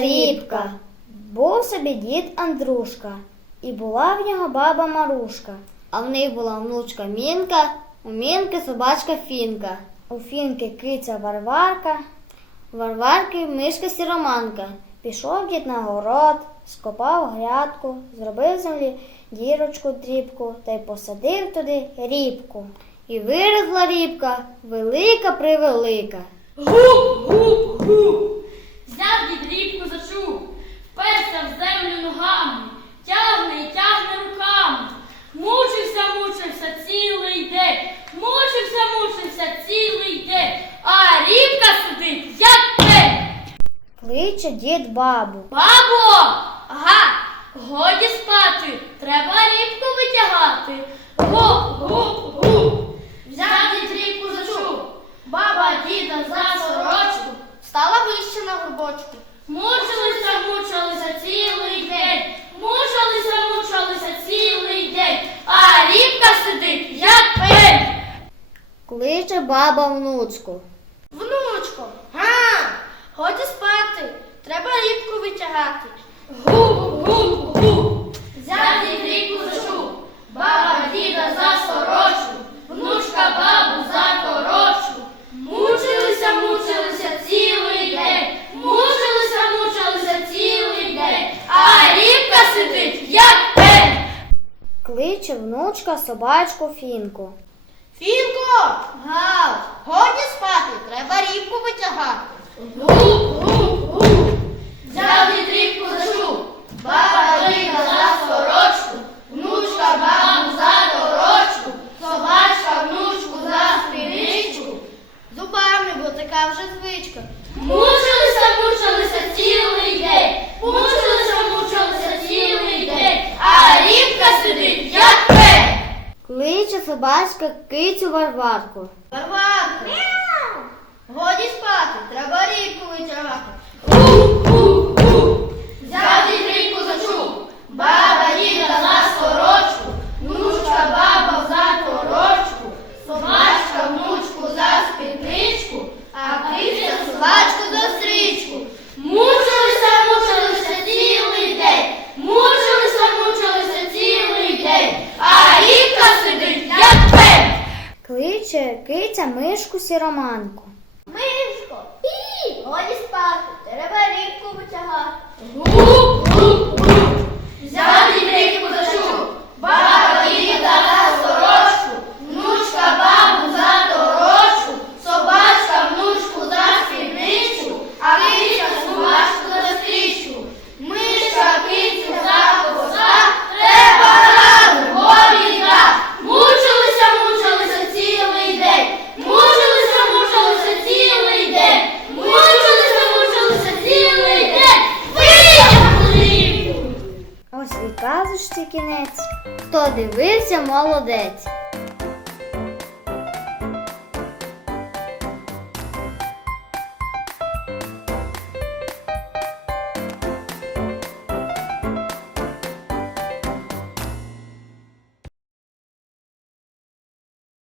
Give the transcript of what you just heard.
рібка. Був собі дід Андрушка, і була в нього баба Марушка. А в них була внучка Мінка, у Мінки собачка Фінка. У Фінки киця Варварка, Варварки мишка Сіроманка. Пішов дід на город, скопав грядку, зробив землі дірочку дрібку та й посадив туди рібку. І виросла рібка велика превелика. Гуп-гуп-гуп. Взяв дід рібку зачув, вперся в землю ногами, тягне і тягне руками. Мучився, мучився цілий день, мучився, мучився цілий день, а рібка сидить, як пень. Кличе дід бабу. Бабо! Ага, годі спати, треба рібку витягати. Гуп-гуп-гуп. Взяв дід рібку зачув, баба діда за сорочку. Стала вище на горбочку. Мучилися, мучилися цілий день, мучилися, мучилися цілий день, а рібка сидить, як пень. Кличе баба внучку. Внучко, га, годі спати. Треба рібку витягати. Гу-гу-гу. Взяв дід рібку зачув, баба діда за сорочку, внучка бабу за корочку. Мучилися, мучилися цілий день, мучилися, мучилися цілий день, а рібка сидить, як пень. Кличе внучка собачку Фінку. Фінко, гав, годі спати. Треба рібку витягати. Гу-гу-гу. Взяв дід рібку зачув, баба діда за сорочку, внучка бабу за торочку, собачка внучку за спідничку. Зубами, бо така вже звичка. Мучилися, мучилися цілий день, мучилися, мучилися цілий день, а рібка сидить, як пень. Кличе собачка кицю Варварку. Варварко, годі спати. Треба рібку витягати. Рібку зачув, баба діда за сорочку, внучка баба за торочку, собачка внучку за спідничку, а киця собачку за стрічку. Мучилися, мучилися цілий день, мучилися, мучилися цілий день, а рібка сидить, як пень. Кличе киця мишку Сіроманку. Мишко, і годі спати. Треба рібку витягати. Гу-гу-гу. Взяв дід рибку зачув, баба діда за сорочку, внучка бабу за торочку, собачка внучку за спідничку, а киця собачку за стрічку. Мишка кицю за коса, треба разом горіда. Мучилися, мучилися цілий день, мучилися, мучилися цілий день, мучилися, мучилися цілий день. Витягнули рибку. Ось і казочці кінець. Хто дивився, молодець.